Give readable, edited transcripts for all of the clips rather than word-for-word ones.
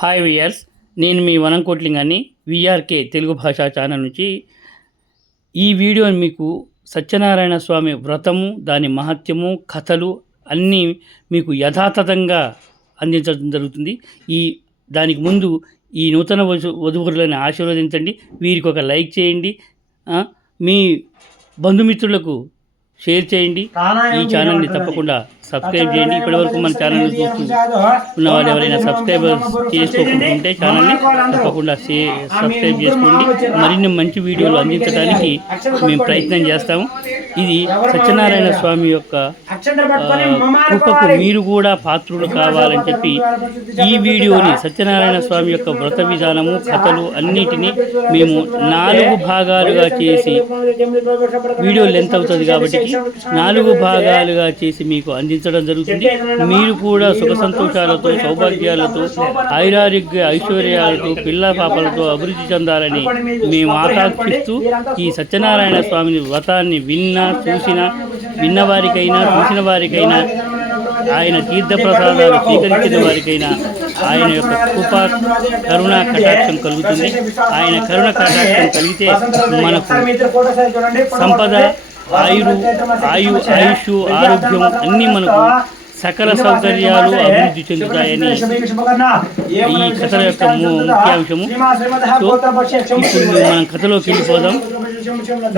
Hi viewers, నేను మీ వనంకోట్లింగాన్ని VRK Telugu భాషా channel నుంచి ఈ వీడియోని మీకు సత్యనారాయణ స్వామి వ్రతము, దాని మహత్యము, కథలు అన్నీ మీకు యథాతథంగా అందించడం జరుగుతుంది. దానికి ముందు ఈ నూతన వధువులను ఆశీర్వదించండి, వీరికి ఒక లైక్ చేయండి, మీ బంధుమిత్రులకు షేర్ చేయండి. ఈ ఛానల్ని తప్పకుండా సబ్స్క్రైబ్ చేయండి. ఇప్పటివరకు మన ఛానల్ని చూస్తూ ఉన్న వాళ్ళు ఎవరైనా సబ్స్క్రైబర్స్ చేసుకోకుంటే ఛానల్ని తప్పకుండా సబ్స్క్రైబ్ చేసుకోండి. మరిన్ని మంచి వీడియోలు అందించడానికి మేము ప్రయత్నం చేస్తాము. ఇది సత్యనారాయణ స్వామి యొక్క కృపకు మీరు కూడా పాత్రులు కావాలని చెప్పి ఈ వీడియోని సత్యనారాయణ స్వామి యొక్క వ్రత విధానము, కథలు అన్నిటినీ మేము 4 భాగాలుగా చేసి, వీడియో లెంత్ అవుతుంది కాబట్టి 4 భాగాలుగా చేసి మీకు అందించడం జరుగుతుంది. మీరు కూడా సుఖ సంతోషాలతో, సౌభాగ్యాలతో, ఆయురారోగ్య ఐశ్వర్యాలతో, పిల్ల పాపలతో అభివృద్ధి చెందాలని మేము ఆకాంక్షిస్తూ ఈ సత్యనారాయణ స్వామిని వ్రతాన్ని విన్న వారికైనా చూసిన వారికైనా, ఆయన తీర్థప్రసాదాలు స్వీకరించిన వారికైనా ఆయన యొక్క కృప, కరుణ కటాక్షం కలుగుతుంది. ఆయన కరుణ కటాక్షం కలిగితే మనకు సంపద, ఆయుష్, ఆరోగ్యం అన్నీ మనకు సకల సౌకర్యాలు అభివృద్ధి చెందుతాయని ఈ కథల యొక్క ముఖ్యాంశము. సో ఇప్పుడు మనం కథలోకి వెళ్ళిపోదాం.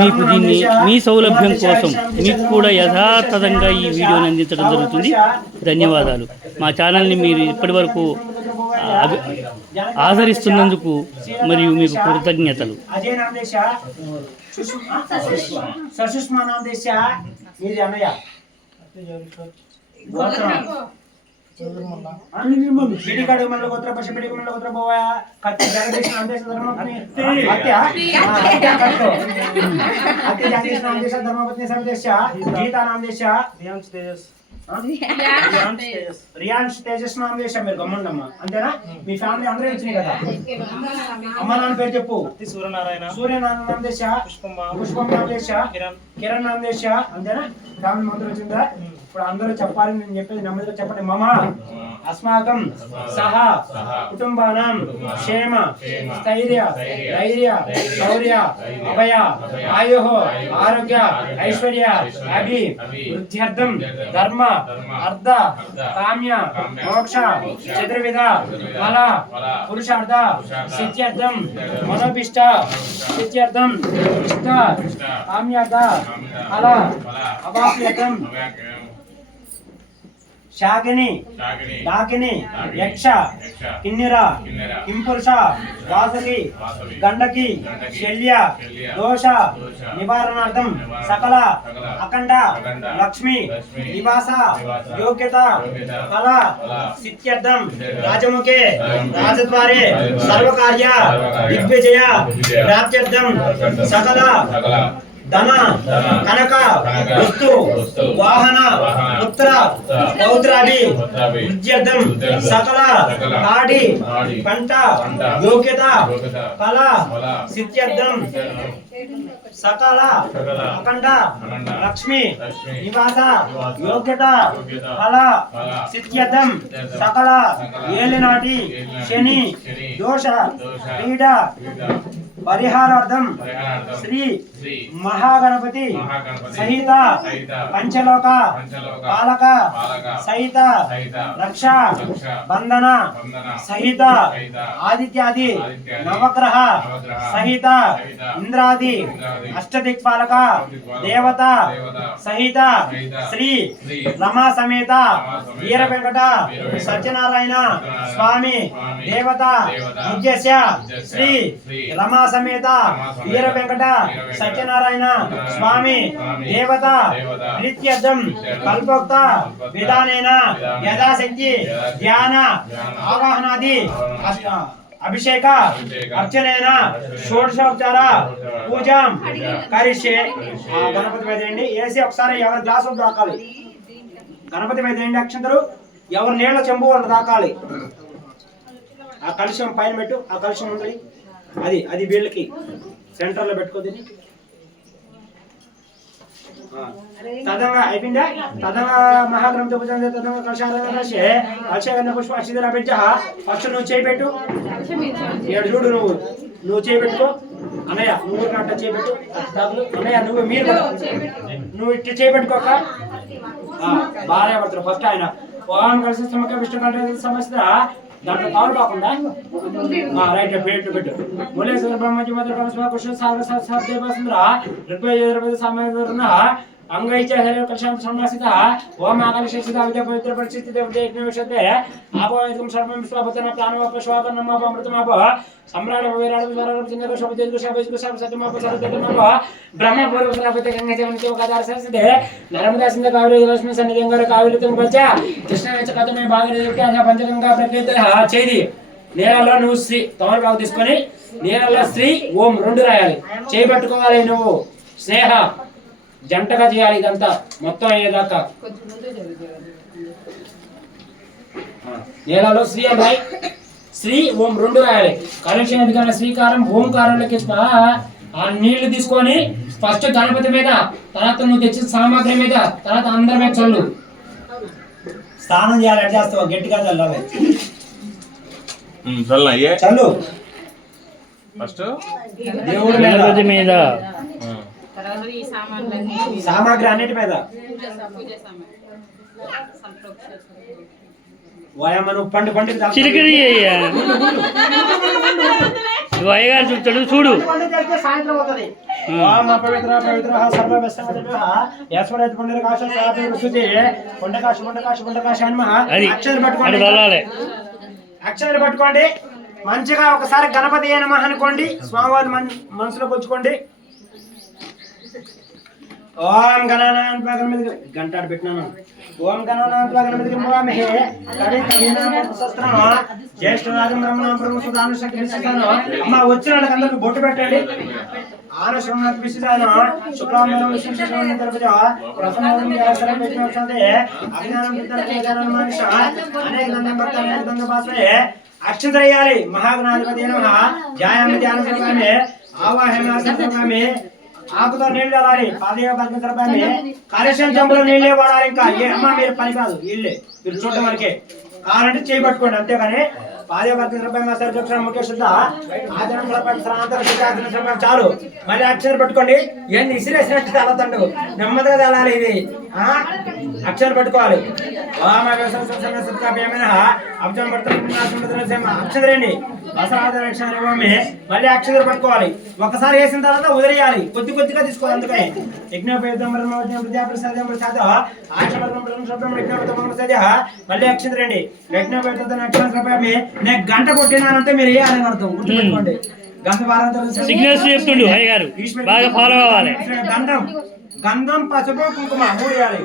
మీకు దీన్ని మీ సౌలభ్యం కోసం మీకు కూడా యథాతథంగా ఈ వీడియోని అందించడం జరుగుతుంది. ధన్యవాదాలు. మా ఛానల్ని మీరు ఇప్పటి వరకు ఆదరిస్తున్నందుకు మరియు మీకు కృతజ్ఞతలు. पिढीकडे म्हणलं गोत्र पशी पिढी म्हणलं गोत्र बोया कत्ते जगदीश नामदेश धर्मपत्नी हत्या हत्या करतो हत्या जगदीश नामदेश धर्मपत्नी संदेशा गीता नामदेशा రియాన్స్ తేజస్ నామదేశ. మీరు గమ్మండమ్మ అంతేనా? మీ ఫ్యామిలీ అందరూ వచ్చినాయి కదా. అమ్మ నాన్న పేరు చెప్పు. సూర్యనారాయణ నామదేశ, పుష్పం నామదేశ, కిరణ్ నామదేశ. అంతేనా? ఫ్యామిలీ మొత్తం వచ్చిందా? ఇప్పుడు అందరూ చెప్పాలి, నేను చెప్పేది నెమ్మదిగా చెప్పండి. మమ అస్మాకం సహ కుటుంబానాం క్షేమ స్థైర్య ధైర్య శౌర్య అభయ ఆయు ఆరోగ్య ఐశ్వర్య అభి వృద్ధ్యర్థం ధర్మ అర్థ కామ్య మోక్ష చతుర్విధ ఫల పురుషార్థ సిద్ధ్యర్థం మనోభిష్ట సిద్ధ్యర్థం ఇష్ట కామ్యార్థ ఫల అవాప్యర్థం శాకిని డాకిని యక్ష కిన్నెర కింపురుష వాసకి గండకి శల్య దోష నివారణార్థం సకల అఖండ లక్ష్మి నివాస యోగ్యత ఫల సిద్ధ్యర్థం రాజముఖే రాజద్వారే సర్వకార్య దిగ్విజయ ప్రాప్త్యర్థం సకల ధన కనక వస్తు వాహన పుత్ర పౌత్రాది విద్యార్థం సకల పాడి పంట యోగ్యత ఫల సిద్ధ్యర్థం సకల అఖండ లక్ష్మి నివాస యోగ్యత ఫల సిద్ధ్యర్థం సకల ఏలినాటి శని దోష పీడ పరిహారార్థం శ్రీ మహాగణపతి సహిత పంచలోక పాలక సహిత రక్ష బంధన సహిత ఆదిత్యాది నవగ్రహ సహిత ఇంద్రాది అష్టదిక్పాలక దేవత సహిత శ్రీ రమా సమేత వీర వెంకట సత్యనారాయణ స్వామి దేవత ముఖ్యస్య శ్రీ రమా సమేత వీర వెంకట సత్యనారాయణ స్వామి దేవత ప్రీత్యర్థం కల్పోక్త విధానేన యథాశక్తి ధ్యాన ఆవాహనాది అభిషేక అర్చనేన షోడశోపచార పూజాం కరిష్యే. గణపతి మీద వేయండి. వేసి ఒకసారి ఎవరి గ్లాసు దాకాలి. గణపతి మీద వేయండి అక్షంతలు. ఎవరు నీళ్ళ చెంబు వాళ్ళు దాకాలి. ఆ కలుషం పైన పెట్టు. ఆ కలుషం ఉంది అది వీళ్ళకి సెంటర్లో పెట్టుకోదని. తదంగా అయిపోయిందా తదంగా మహాగ్రంథ పూజ తదంగా కలశాలే కలశ పుష్ప అక్షిదల పెంచ ఫస్ట్ నువ్వు చేపెట్టు ఏడు చూడు నువ్వు చేపెట్టుకో అన్నయ్య నువ్వు అట్లా చేపెట్టు అన్నయ్య నువ్వు మీరు నువ్వు ఇట్లా చేపెట్టుకోక భార్య పడతారు ఫస్ట్ ఆయన ఓం కలిసి సమక విష్ణు కంటే సమస్య దాంట్లో కావాలి కాకుండా రైట్ పెట్టు మూలేశ్వర బ్రహ్మజీ మధ్య కృష్ణ సాగర ఋగ్వేద సమయ అంగైచ హరే కలశం సమాసిత ఓం ఆకలశిత విద్య పవిత్ర పరిస్థితి దేవతే ఆపో సర్వం స్వపతన ప్రాణవ పశువాప నమః అమృతమాప సమ్రాట వీరాడ విరాడ సింగ శోభ శోభ సత్యమాప సత్యమాప బ్రహ్మ పూర్వ సరపతి గంగ దేవనితో కదార సరసిదే నర్మదా సింధ కావేరి లక్ష్మి సన్నిధింగర కావేరి తుంగ పచ్చ కృష్ణ వెచ్చ కథమే భాగీరథి అనే పంచగంగా ప్రకృతి చేది నీళ్ళలో నువ్వు శ్రీ తమలపాకు తీసుకొని నీళ్ళలో శ్రీ ఓం రెండు రాయాలి చేయబట్టుకోవాలి నువ్వు స్నేహ జంటగా చేయాలి ఇదంతా మొత్తం అయ్యేదాకా నీళ్ళలో శ్రీ అమ్మాయి శ్రీ ఓం రెండు రాయాలి కలెక్షన్ ఎందుకన్నా శ్రీకారం ఓంకారంలోకి ఆ నీళ్లు తీసుకొని ఫస్ట్ గణపతి మీద తర్వాత నువ్వు తెచ్చిన సామాగ్రి మీద తర్వాత అందరి మీద చల్లు స్నానం చేయాలి అంటే చేస్తావు గట్టిగా చల్లవే చల్లు ఫస్ట్ దేవుడి మీద సామాగ్రి అన్నిటి మీద చిరికిరి అయ్యగారు చూస్తాడు చూడు సాయంత్రం అవుతుంది పవిత్ర పవిత్ర అక్షరాలు పట్టుకోండి మంచిగా ఒకసారి గణపతి నమః అనుకోండి స్వామివారి మనసులో కొలుచుకోండి ఓం గణానాథ గణపతికి గంటాడు పెట్టినాను ఓం గణానాథ గణపతికి మహామహే కవి కవినామస్త్రం జ్యేష్ఠరాజం బ్రహ్మణం బ్రహ్మసుదాను శక్తిస్తాను అమ్మ వచ్చిన వాళ్ళకందరికి బొట్టు పెట్టండి ఆనశ్రమణ విశిదాను శుక్లాంబరం విశేషమైన తరపుజ ప్రసన్నోని అవసరం పెట్టినట్టే అభిజ్ఞానం విద్యార్థి మనిషి అనేక దండం భర్త అనేక దండ పాత్రే అక్షంతరయ్యాలి మహాగణాధిపతి నమః ధ్యాయామి ధ్యాన సమయమే ఆవాహనాసన సమయమే ఆకుతో నీళ్ళు చల్లాలి పాదయ బర్గ కలెక్షన్ జంపులో నీళ్ళే వాడాలి ఇంకా అమ్మ మీరు పని కాదు వీళ్ళే మీరు చూడటం వరకే కావాలంటే చేయబట్టుకోండి అంతేగాని పాదయ బర్గ ముఖ్య శుద్ధ ఆచరణ చాలు మళ్ళీ అక్షరం పట్టుకోండి ఇవన్నీ ఇసిరేసినట్టు తలతండు నెమ్మదిగా చల్లాలి ఇది అక్షరం పట్టుకోవాలి అక్షరండి మళ్ళీ అక్షరం పట్టుకోవాలి ఒకసారి వేసిన తర్వాత వదిలేయాలి కొద్ది కొద్దిగా తీసుకోవాలి అందుకని మళ్ళీ అక్షరం రండి నేను గంట కొట్టినానంటే మీరు వేయాలని అర్థం గుర్తుపెట్టుకోండి గంట సిగ్నల్స్ చెప్తుండు అయ్యగారు బాగా ఫాలో అవ్వాలి గంధం గంధం పసుపు కుంకుమ మూడు వేయాలి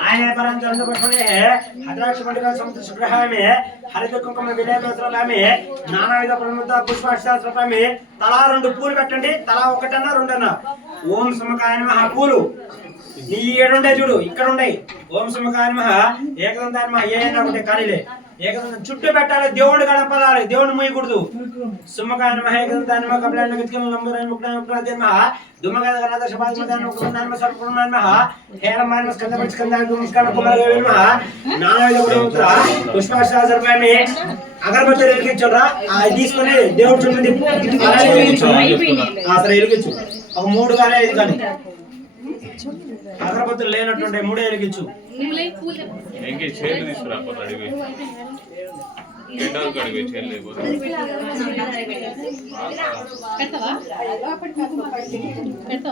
ఆయన పరంజందు పట్టుకుని హద్రాక్ష పండుగ సముద్ర శుక్రహామి హరిత కుంకుమ విలేకమే నానావిధ ప్రముఖ పుష్పాక్షాస్త్రమే తలా రెండు పూలు పెట్టండి తలా ఒకటన్నా రెండన్నా ఓం సమకాయ నమః పూలు నీ ఏడుండే చూడు ఇక్కడ ఉండే ఓం సమకాయ నమః ఏకదంతాయ నమః ఏనా ఉంటే కానిలే ఏకదంతం చుట్టూ పెట్టాలి దేవుడు గడపడాలి దేవుడు మూయకూడదు సుమ్మకాయ నమః ఏకదంతాయ నమః కపిలాయ గతికం లంబరాయ ముక్తాయ నమః దుమ్మగాయ గణాద శబాధ నమః సర్వపురుణాయ నమః హేరమాయ నమః స్కంద స్కందాయ నమస్కార కుమారగాయ నమః నానావిధ పుష్ప పుష్పాక్షాస్త్రమే అగరబత్తి వెలిగించురా అది తీసుకొని దేవుడు చుట్టూ తిప్పు అసలు వెలిగించు ఒక 3 కానీ 5 కానీ అగరబత్తులు లేనట్టుంటే 3 వెలిగించు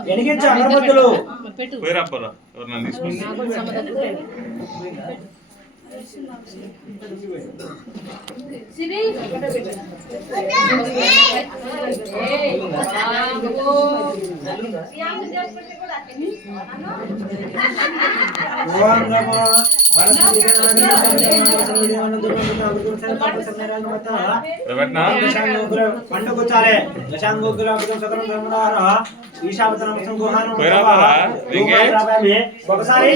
వెలిగించు అగరబత్తులు ఓం నమో పండుగొచ్చాలే ఒకసారి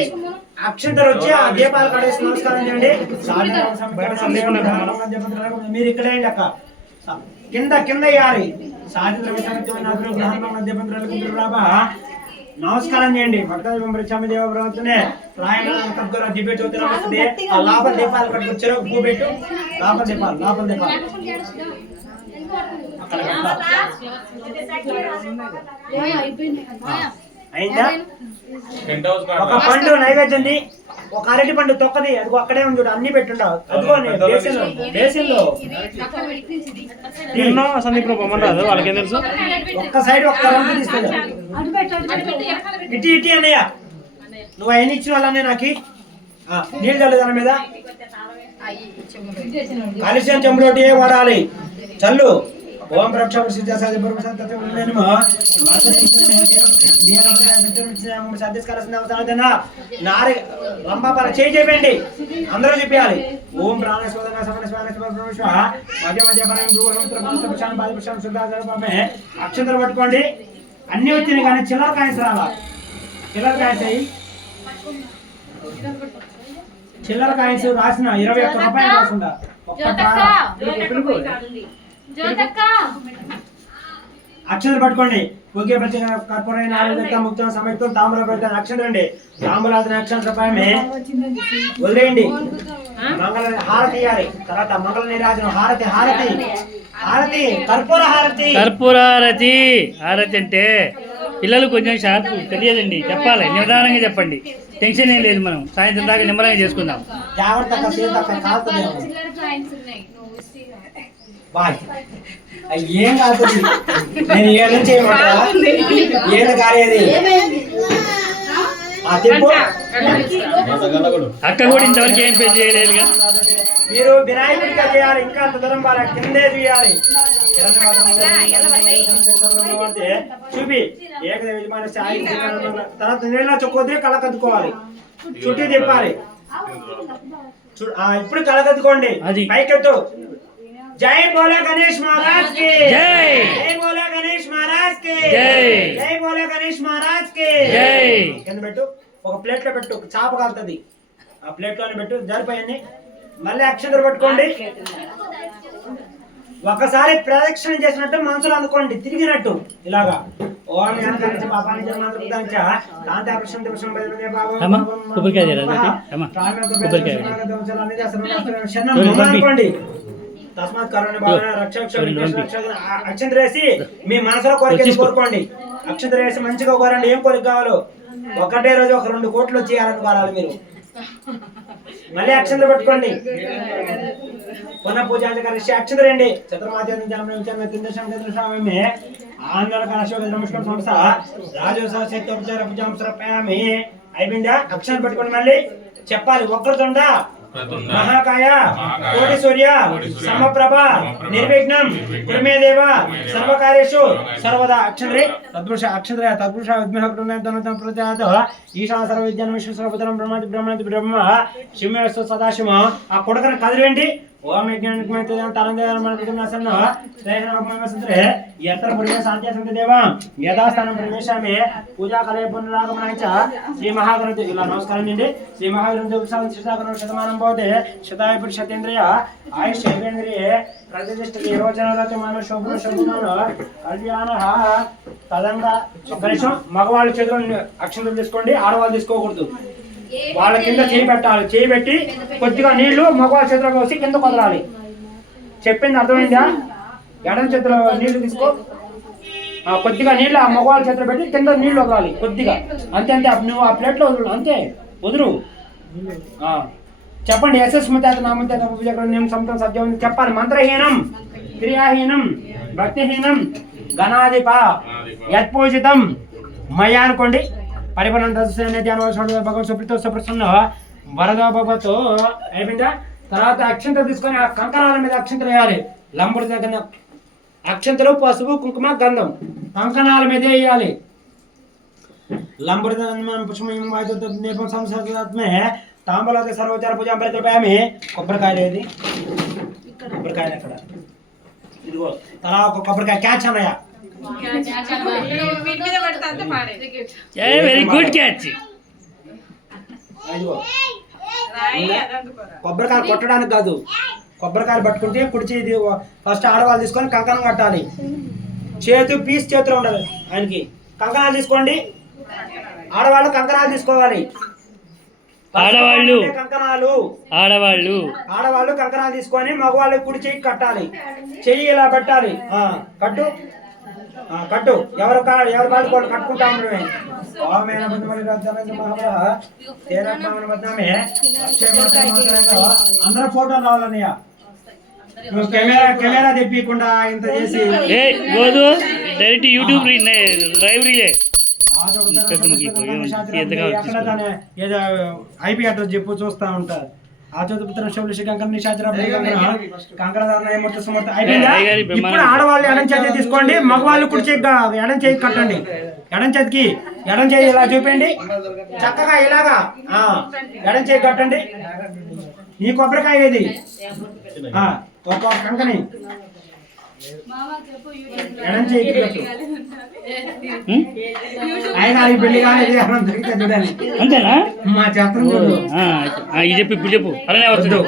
అక్షంతలు వచ్చి ఆ దీపాలు కడేసి నమస్కారం చేయండి మీరు ఇక్కడ అక్క కింద కింద వేయాలి సాధించిన నమస్కారం చేయండి. భక్తామి దేవ బ్రహ్మనే దివ్య జ్యోతి నమస్తే. ఆ లోపల దీపాలు కట్టుకొచ్చారు, పువ్వు పెట్టు. లోపల దీపాలు అక్కడ అయిందా? ఒక పండు నైవేద్యంది, ఒక అరటి పండు తొక్కది, అదిగో అక్కడే ఉంది చూడు, అన్ని పెట్టుండవు. అదిగో బేసిన్లో వాళ్ళకి తెలుసు. ఒక్క సైడ్ ఒక్క రౌండ్ తీసుకెళ్ళి ఇటీ అన్నయ్య, నువ్వు అయిన ఇచ్చిన వాళ్ళనే నాకు నీళ్ళు చల్లు దాని మీద. కాలుష్యం చెంబులోటి వాడాలి, చల్లు. ఓం ప్రక్షోభ రంభాపాల చేయి చెప్పండి, అందరూ చెప్పాలి. ఓం అక్షంతలు పట్టుకోండి. అన్ని వచ్చినాయి కానీ చిల్లర కాయన్స్ రాలా. చిల్లర కాయన్స్ రాసిన 21 రూపాయలు రాకుండా అక్షంతలు పట్టుకోండి. ఒకే కర్పూరైన ముక్తం సమయంతో తాంబూల పెడతాను. అక్షంతలు అండి, తాంబూలాది అక్షంత రూపాయమే వదిలేయండి. మంగళ హారతి ఇవ్వాలి. తర్వాత మంగళ నీరాజనం హారతి కర్పూర హారతి అంటే పిల్లలు కొంచెం షార్ప్ తెలియదండి, చెప్పాలి, నిదానంగా చెప్పండి. టెన్షన్ ఏం లేదు, మనం సాయంత్రం దాకా నిమ్మరంగా చేసుకుందాం. ఏం కాదు, నేను ఏం చేయమంటా ఏం కాలేదు. అక్క కూడా ఇంతవరకు ఏం పెళ్లి చేయలేదుగా. మీరు వినాయకుడిగా చేయాలి, ఇంకా అంత దూరం బాగా కిందే చేయాలి. చూపి ఏకదేవ యజమాని తర్వాత నీళ్ళ చొక్కొద్ది కలకద్దుకోవాలి, చుట్టూ తిప్పాలి. ఇప్పుడు కలకద్దుకోండి, పైకెత్తు. జై బోలా గణేష్ మహారాజ్ కి జై, జై బోలా గణేష్ మహారాజ్ కి జై, జై బోలా గణేష్ మహారాజ్ కి జై. కింద పెట్టు, ఒక ప్లేట్ లో పెట్టు, చాప కాలుతుంది, ఆ ప్లేట్ లోనే పెట్టు. జరిపోయండి. మళ్ళీ అక్షంతలు పట్టుకోండి. ఒకసారి ప్రదక్షిణ చేసినట్టు మనసులో అందుకోండి, తిరిగినట్టు ఇలాగా. ఓం అనుకోండి. తస్మాత్ కరోనా అక్షంతలు వేసి మీ మనసులో కోరిక కోరుకోండి. అక్షంతలు వేసి మంచిగా కోరండి. ఏం కోరిక కావాలో ఒకటే రోజు ఒక 2 కోట్లు చేయాలనుకోవాలి మీరు. మళ్ళీ అక్షంతలు పట్టుకోండి. పునః పూజ అక్షంతలు రండి. అయిపోయిందా? అక్షంతలు పట్టుకోండి. మళ్ళీ చెప్పాలి. వక్రతుండ మహాకాయ కోటి సూర్య సమప్రభ నిర్విఘ్నం కురుమే దేవ సర్వకార్యేషు సర్వదా. అక్షంద్రే తద్పురుష అక్షంద్ర తద్పురుష విద్మహ ఈశాన సర్వ విద్యానం విశ్వ సర్వతరం బ్రహ్మాది బ్రహ్మ శివస్తు సదాశివ. ఆ కొడుకుని కదిలివేంటి. ఓం యథాస్థానం ప్రవేశామి పూజా కలయ పునరాగమనాయ శ్రీ మహాగణపతి. ఇలా నమస్కారం చేయండి. శ్రీ మహాగణపతి శతమానం పోతే శతాయ పురుషతేంద్రియ ఆయుష్ శైవేంద్రియ ప్రతిష్ఠ కళ్యాణ తదంగా. ఒక్క నిమిషం, మగవాళ్ళ చేతులు అక్షంతలు తీసుకోండి, ఆడవాళ్ళు తీసుకోకూడదు. వాళ్ళ కింద చేయి పెట్టాలి. చేయి పెట్టి కొద్దిగా నీళ్లు మగవాళ్ళ చేతిలో పోసి కింద కుదరాలి. చెప్పింది అర్థమైందా? ఎడం చేతిలో నీళ్లు తీసుకో, కొద్దిగా నీళ్ళు ఆ మగవాళ్ళ చేతిలో పెట్టి కింద నీళ్లు వదలాలి కొద్దిగా. అంతే నువ్వు ఆ ప్లేట్లో వదులు, అంతే వదురు. చెప్పండి. సత్యం చెప్పాలి. మంత్రహీనం క్రియాహీనం భక్తిహీనం గణాధిప యత్పూజితం మయ అనుకోండి. పరిపూర్ణ భగవత్ సుప్రీతో సుప్రసన్న వరదా భగవతో. అయిపోయిందా? తర్వాత అక్షంతలు తీసుకొని ఆ కంకణాల మీద అక్షంతలు వేయాలి. లంబడి దగ్గర అక్షంతలు పసుపు కుంకుమ గంధం కంకణాల మీద వేయాలి. లంబడి పుష్పమే తాంబూల సర్వోచార పూజ పరికల్పయామి. కొబ్బరికాయలు ఏది? కొబ్బరికాయలు ఎక్కడ? ఇదిగో తలా ఒక కొబ్బరికాయ. క్యాచ్ అన్నయ్య, వెరీ గుడ్ క్యాచ్. కొబ్బరికాయలు కొట్టడానికి కాదు, కొబ్బరికాయలు పట్టుకుంటే కుడి చేతి ఫస్ట్ ఆడవాళ్ళు తీసుకొని కంకణం కట్టాలి. చేతిలో ఉండాలి. ఆయనకి కంకణాలు తీసుకోండి. ఆడవాళ్ళు కంకణాలు తీసుకోవాలి. ఆడవాళ్ళు కంకణాలు ఆడవాళ్ళు ఆడవాళ్ళు కంకణాలు తీసుకొని మగవాళ్ళు కుడి చెయ్యి కట్టాలి. చెయ్యి ఇలా పెట్టాలి. కట్టు కట్టు. ఎవరు కాళ్ళు కట్టుకుంటాం. అందరూ ఫోటోలు రావాలన్నయ్య. నువ్వు కెమెరా తెప్పికుండా ఇంత చేసి డైరెక్ట్ యూట్యూబ్ లైబ్రరీలే ఏదో ఐపీ అడ్రస్ చెప్పు చూస్తా ఉంటారు. ఇప్పుడు ఆడవాళ్ళు ఎడం చేతి తీసుకోండి, మగవాళ్ళు కుడి చేతి ఎడం చేతి కట్టండి. ఎడం చేతికి ఎడం చేతి ఇలా చూపండి చక్కగా ఇలాగా ఎడం చేతి కట్టండి. ఈ కొబ్బరికాయ ఏది ఒక కంకని ఎడం చేతికి కట్టు. ఆయన పెళ్లి కాలేదు చూడాలి అంతేనా? మా చేతం చూడు. ఇది చెప్పు ఇప్పుడు చెప్పు. అలానే వద్దు.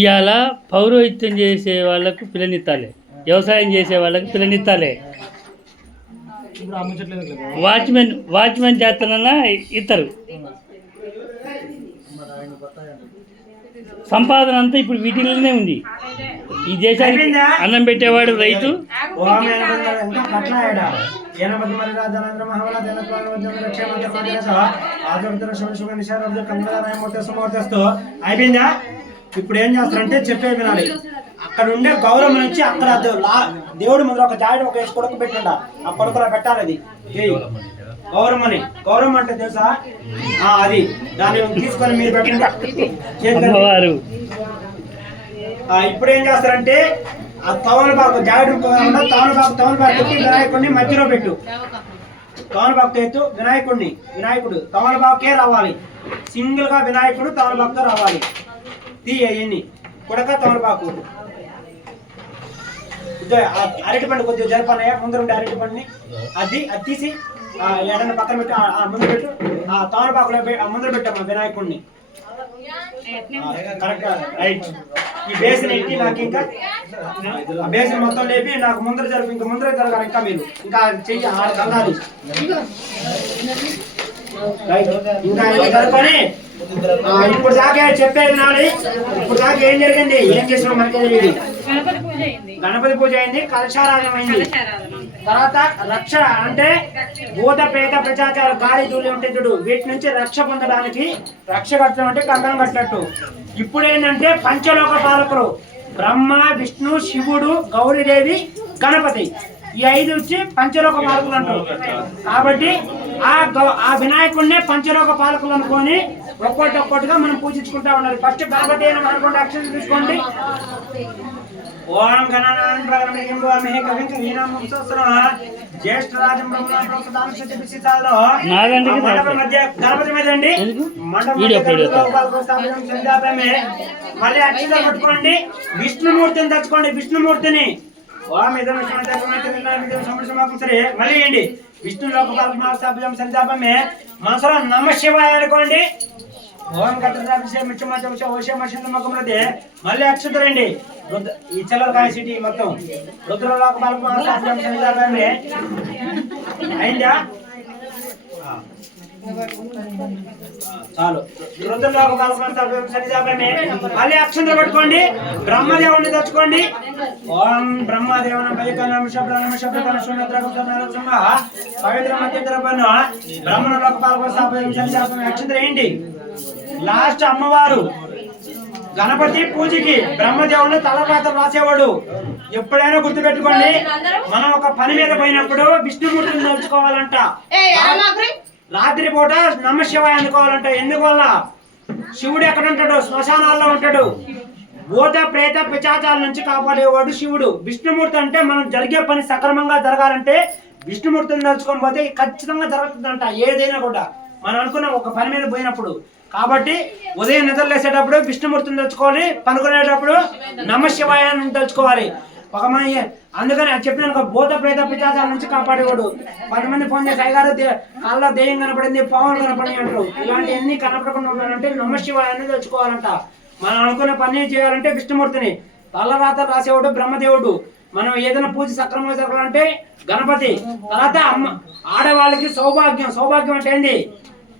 ఇవాళ పౌరోహిత్యం చేసే వాళ్ళకు పిల్లనిత్తాలే, వ్యవసాయం చేసే వాళ్ళకు పిల్లనిత్తాలే. వాచ్మెన్ చేస్తానన్నా ఇస్తారు. సంపాదన అంతా ఇప్పుడు వీటిలోనే ఉంది. ఈ దేశానికి అన్నం పెట్టేవాడు రైతు. అయిపోయిందా? ఇప్పుడు ఏం చేస్తారంటే చెప్పే వినాలి. అక్కడ ఉండే గౌరవం నుంచి అక్కడ దేవుడి ముందు ఒక జాయిడ్ ఒక వేసి కొడుకు పెట్టండి. ఆ కొడుకులో పెట్టాలి. అది గౌరవం అని. గౌరవం అంటే తెలుసా? అది దాన్ని తీసుకొని మీరు పెట్టండి. ఇప్పుడు ఏం చేస్తారంటే ఆ తవలపాకు జాయిడ్ తవలపాకు వినాయకుడిని మధ్యలో పెట్టు. తవలపాకుతో ఎత్తు వినాయకుడు తవలపాకే రావాలి. సింగిల్ గా వినాయకుడు తవలపాకుతో రావాలి. తీయన్ని కొడక తమలపాకు. అరటి పండు కొద్దిగా జరపనయ్యా. ముందర ఉండే అరటి పండుని అది తీసి ఎడన్న పక్కన పెట్టి ముందు పెట్టు. తమలపాకులో ముందర పెట్టాము వినాయకుడిని. Correct right. ఈ బేసిన్ ఎక్కి నాకు ఇంకా బేసిన్ మొత్తం లేపి నాకు ముందర జరుపు. ఇంకా ముందర జరగాలి. ఇంకా మీరు ఇంకా చెయ్యి కల్లాలి. ఇంకా జరుపుకొని ఇప్పుడు దాకా చెప్పేది నాది. ఇప్పుడు దాకా ఏం జరిగింది, ఏం చేసినా మనకి తెలియదు. గణపతి పూజ అయింది, కలశారాధన అయింది. తర్వాత రక్ష అంటే భూత ప్రేత ప్రచాచార గాలి దూలి ఉంటే చూడు, వీటి నుంచి రక్ష పొందడానికి రక్ష కట్టడం అంటే కంకణం కట్టినట్టు. ఇప్పుడు ఏంటంటే పంచలోక పాలకులు బ్రహ్మ, విష్ణు, శివుడు, గౌరీదేవి, గణపతి, ఈ 5 వచ్చి పంచలోక పాలకులు అంటారు. కాబట్టి ఆ వినాయకుడినే పంచలోక పాలకులు అనుకొని ఒక్కొక్కటిగా మనం పూజించుకుంటా ఉండాలి. ఫస్ట్ గణపతి అయిన మనకుండా అక్షరం తీసుకోండి. ఓం గణనాథం ప్రగణమహే కవిం జ్యేష్ఠరాజం మండపం మధ్య గణపతి మీద అండి. మళ్ళీ అక్షరాలు పట్టుకోండి. విష్ణుమూర్తిని తెచ్చుకోండి. విష్ణుమూర్తిని సరే మళ్ళీ ఏంటి విష్ణు లోకపాలం సంతాపమే మనసులో నమ శివాయ అనుకోండి. ఓం కట్టమదే మళ్ళీ అక్షతరండి. ఈ చల్లకాయ సిటీ మొత్తం రుద్ర లోకపాలం సంతాపమే అయిందా? చాలు. మళ్ళీ అక్షంతలు పట్టుకోండి. బ్రహ్మదేవుని తెచ్చుకోండి. ఓం బ్రహ్మదేవుని పవిత్ర బ్రహ్మణ అక్షంతలు ఏంటి? లాస్ట్ అమ్మవారు గణపతి పూజకి బ్రహ్మదేవుని తలరాత రాసేవాడు. ఎప్పుడైనా గుర్తు పెట్టుకోండి, మనం ఒక పని మీద పోయినప్పుడు విష్ణుమూర్తిని తలుచుకోవాలంట. రాత్రి పూట నమ శివాయ అనుకోవాలంట. ఎందువల్ల? శివుడు ఎక్కడ ఉంటాడు? శ్మశానాల్లో ఉంటాడు. భూత ప్రేత పిశాచాల నుంచి కాపాడేవాడు శివుడు. విష్ణుమూర్తి అంటే మనం జరిగే పని సక్రమంగా జరగాలంటే విష్ణుమూర్తిని తలుచుకొని పోతే ఖచ్చితంగా జరుగుతుందంట. ఏదైనా కూడా మనం అనుకున్న ఒక పని మీద పోయినప్పుడు. కాబట్టి ఉదయం నిద్రలేసేటప్పుడు విష్ణుమూర్తిని తలుచుకోవాలి. పనుకునేటప్పుడు నమ శివాయాన్ని తలుచుకోవాలి. ఒక అందుకని చెప్పిన భూత ప్రేత పిశాచాల నుంచి కాపాడేవాడు. 10 మంది ఫోన్ చేసి అయ్యగారు కాళ్ళలో దెయ్యం కనపడింది, పావులు కనపడి అంటారు. ఇలాంటివన్నీ కనపడకుండా ఉండాలంటే నమ శివాయాన్ని తలుచుకోవాలంట. మనం అనుకున్న పని చేయాలంటే విష్ణుమూర్తిని. తలరాత రాసేవాడు బ్రహ్మదేవుడు. మనం ఏదైనా పూజ సక్రమంగా జరగాలంటే గణపతి, తర్వాత అమ్మ. ఆడవాళ్ళకి సౌభాగ్యం. సౌభాగ్యం అంటే ఏంటి?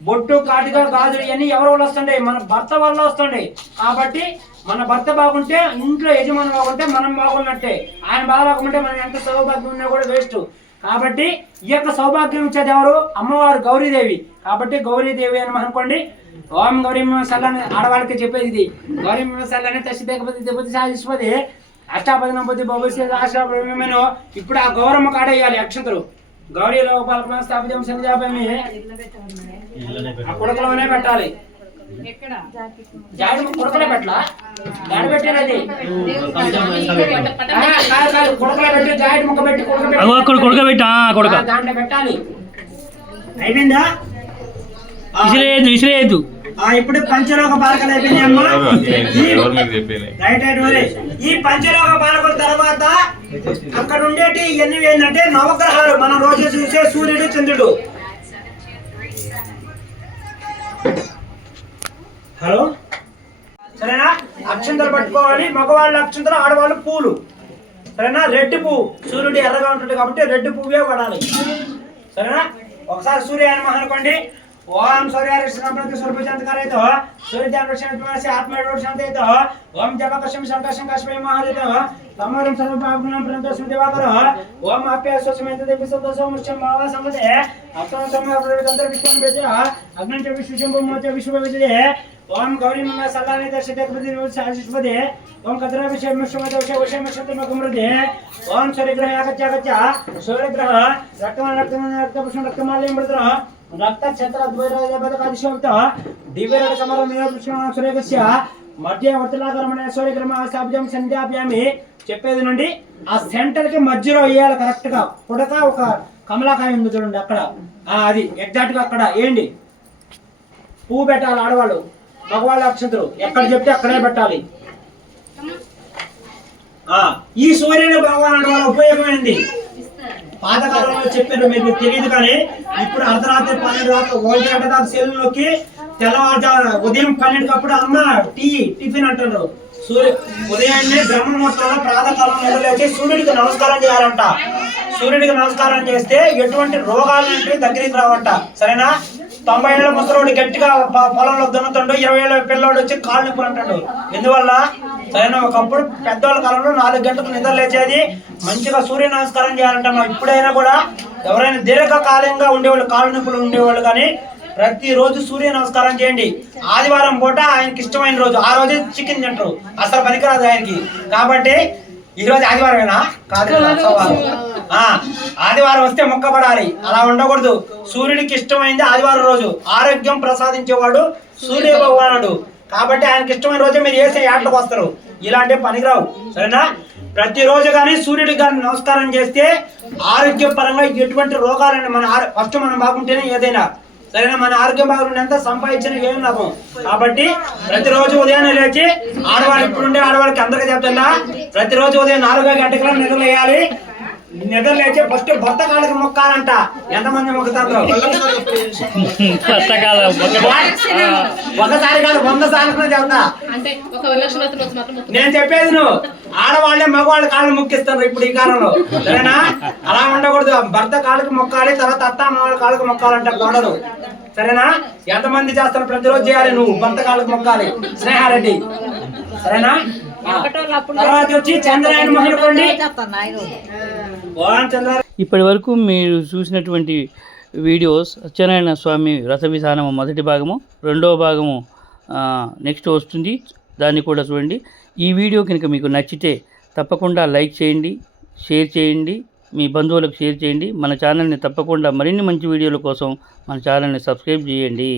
బొట్టు, కాటిక, గాజులు ఇవన్నీ ఎవరి వల్ల వస్తుండే? మన భర్త వల్ల వస్తుండే. కాబట్టి మన భర్త బాగుంటే, ఇంట్లో యజమాని బాగుంటే మనం బాగున్నట్టే. ఆయన బాగాలేకుంటే మనం ఎంత సౌభాగ్యం ఉన్నా కూడా వేస్ట్. కాబట్టి ఈ యొక్క సౌభాగ్యం ఇచ్చేది ఎవరు? అమ్మవారు గౌరీదేవి. కాబట్టి గౌరీదేవి అని అనుకోండి. ఓం గౌరీ సల్లని ఆడవాళ్ళకి చెప్పేది ఇది. గౌరీ సల్లని తస్సిదేకపతి దేవతి సాధిస్పతి అష్టాపదినం బుద్ధి భవిష్య రాష్ట్రమేమో. ఇప్పుడు ఆ గౌరమ్మ కాడేయాలి అక్షంతలు. గౌరీ లోపాల స్థాపితం సంధ్యాపమి ఆ కుడకలోనే పెట్టాలి. జాడి కుడకలే పెట్టలా? జాడి పెట్టేది కుడకలో పెట్టి జాడి ముక్క పెట్టి కొడక దాంట్లో పెట్టాలి. అయిపోయిందా? విసిరేయద్దు. ఇప్పుడు పంచలోక పాలకలు అయిపోయినాయమ్మా. ఈ పంచలోక పాలకుల తర్వాత అక్కడ ఉండేటి ఇవన్నీ ఏంటంటే నవగ్రహాలు. మనం రోజు చూసే సూర్యుడు, చంద్రుడు. హలో, సరేనా? అక్షంతలు పట్టుకోవాలి. మగవాళ్ళ అక్షంతలు, ఆడవాళ్ళు పూలు. సరేనా? రెడ్ పువ్వు. సూర్యుడు ఎర్రగా ఉంటుంది కాబట్టి రెడ్ పువ్వే పడాలి. సరేనా? ఒకసారి సూర్యాయనమః అనుకోండి. ఓం సూర్యారిష్ణప్రతి స్వరూపశాంతకారయతో సూర్యధ్యానవశాంతమాసి ఆత్మయోగశాంతయతో ఓం జపకశం సంకశం కశ్మయ మహాదేతో తమరం సర్వపాపగుణం ప్రణతోస్మి దివాకరో ఓం ఆప్యాస్వసమేత దేవిసోదసోముష్యం భావ సంవదే అర్థం సమయతంత్ర విశ్వం వేద అగ్నంచ విశ్వశంభూమోచ విశ్వవేదే ఓం గౌరీ మమ సల్లాని దర్శితకృతి శాశ్వదే ఓం కద్రాభిషేమశ్వమదోషవశమశతమకుమృదే ఓం సూర్యగ్రహ యాగత్యాగత్య సూర్యగ్రహ రక్తమాలయం రక్తమాలయం మృద్ర రక్త క్షేత్ర ద్వైరాజపదకాదిశోక్త దివ్యరట సమరమేశ్వరేకస్య మధ్య వర్తలాకరమణ సూర్యగ్రహ స్థాపితం సంధ్యాప్యామి. చెప్పేది నుండి ఆ సెంటర్ కి మధ్యలో వేయాలి కరెక్ట్ గా. పుడక ఒక కమలాకాయ ఉంది చూడండి అక్కడ, అది ఎగ్జాక్ట్ గా అక్కడ ఏంటి పువ్వు పెట్టాలి. ఆడవాళ్ళు, మగవాళ్ళ అక్షంతలు ఎక్కడ చెప్తే అక్కడే పెట్టాలి. ఈ సూర్యుని భగవానుడి వల్ల ఉపయోగం ఏంటి? పాతకాలంలో చెప్పారు, మీకు తెలియదు. కానీ ఇప్పుడు అర్ధరాత్రి 12 దాకా 1 గంట దాకా సెల్లులోకి తెల్లవారుజామున ఉదయం 12 అప్పుడు అమ్మ టిఫిన్ అంటారు. ఉదయాన్నే బ్రహ్మ ముహూర్తంలో ప్రాతకాలం నిద్రలేచి సూర్యుడికి నమస్కారం చేయాలంట. సూర్యుడికి నమస్కారం చేస్తే ఎటువంటి రోగాలు దగ్గరికి రావంట. సరేనా? 90 ఏళ్ళ ముసలోడు గట్టిగా పొలంలో దున్నుతుండు, 20 ఏళ్ళ పిల్లోడు వచ్చి కాళ్ళు నొప్పులు అంటాడు. ఎందువల్ల? సరేనా? ఒకప్పుడు పెద్దవాళ్ళ కాలంలో 4 గంటలకు నిద్ర లేచేది. మంచిగా సూర్య నమస్కారం చేయాలంట. ఇప్పుడైనా కూడా ఎవరైనా దీర్ఘకాలంగా ఉండేవాళ్ళు, కాళ్ళు నొప్పులు ఉండేవాళ్ళు కానీ ప్రతిరోజు సూర్య నమస్కారం చేయండి. ఆదివారం పూట ఆయనకి ఇష్టమైన రోజు, ఆ రోజు చికెన్ తింటారు. అసలు పనికిరాదు ఆయనకి. కాబట్టి ఈ రోజు ఆదివారమేనా? కాదు, ఆదివారం వస్తే మొక్కబడాలి. అలా ఉండకూడదు. సూర్యుడికి ఇష్టమైంది ఆదివారం రోజు. ఆరోగ్యం ప్రసాదించేవాడు సూర్య భగవానుడు. కాబట్టి ఆయనకి ఇష్టమైన రోజే మీరు వేసే యాట్లకు వస్తారు. ఇలాంటి పనికిరావు. సరేనా? ప్రతిరోజు కానీ సూర్యుడికి కానీ నమస్కారం చేస్తే ఆరోగ్యపరంగా ఎటువంటి రోగాలని ఫస్ట్ మనం బాగుంటేనే ఏదైనా. సరేనా? మన ఆరోగ్యం బాగుంటే ఎంత సంపాదించిన ఏం లాభం. కాబట్టి ప్రతిరోజు ఉదయాన్నే లేచి ఆడవాళ్ళు, ఇప్పుడుండే ఆడవాళ్ళకి అందరికీ చెప్తున్నా, ప్రతిరోజు ఉదయం 4 గంటలకు నిద్ర లేయాలి. నిద్ర లేచి ఫస్ట్ భర్త కాళ్ళకి మొక్కాలంట. ఎంతమంది మొక్కుతారు? ఒకసారి కాదు, 100 సార్లు చెప్తా. నేను చెప్పేది నువ్వు ఆడవాళ్ళే మగవాళ్ళ కాళ్ళు మొక్కిస్తారు ఇప్పుడు ఈ కాలంలో. సరేనా? అలా ఉండకూడదు. భర్త కాళ్ళకి మొక్కాలి, తర్వాత అత్త మామూలు కాళ్ళకి మొక్కాలంట కూడదు. సరేనా? ఎంతమంది చేస్తారు? ప్రతిరోజు చేయాలి. నువ్వు భర్త కాళ్ళకి మొక్కాలి. స్నేహారెడ్డి. సరేనా? తర్వాత వచ్చి చంద్రాయన మహనుకోండి. ఇప్పటి వరకు మీరు చూసినటువంటి వీడియోస్ సత్యనారాయణ స్వామి రథ విధానము మొదటి భాగము, రెండవ భాగము నెక్స్ట్ వస్తుంది. దాన్ని కూడా చూడండి. ఈ వీడియో కనుక మీకు నచ్చితే తప్పకుండా లైక్ చేయండి, షేర్ చేయండి, మీ బంధువులకు షేర్ చేయండి. మన ఛానల్ని తప్పకుండా మరిన్ని మంచి వీడియోల కోసం మన ఛానల్ని సబ్స్క్రైబ్ చేయండి.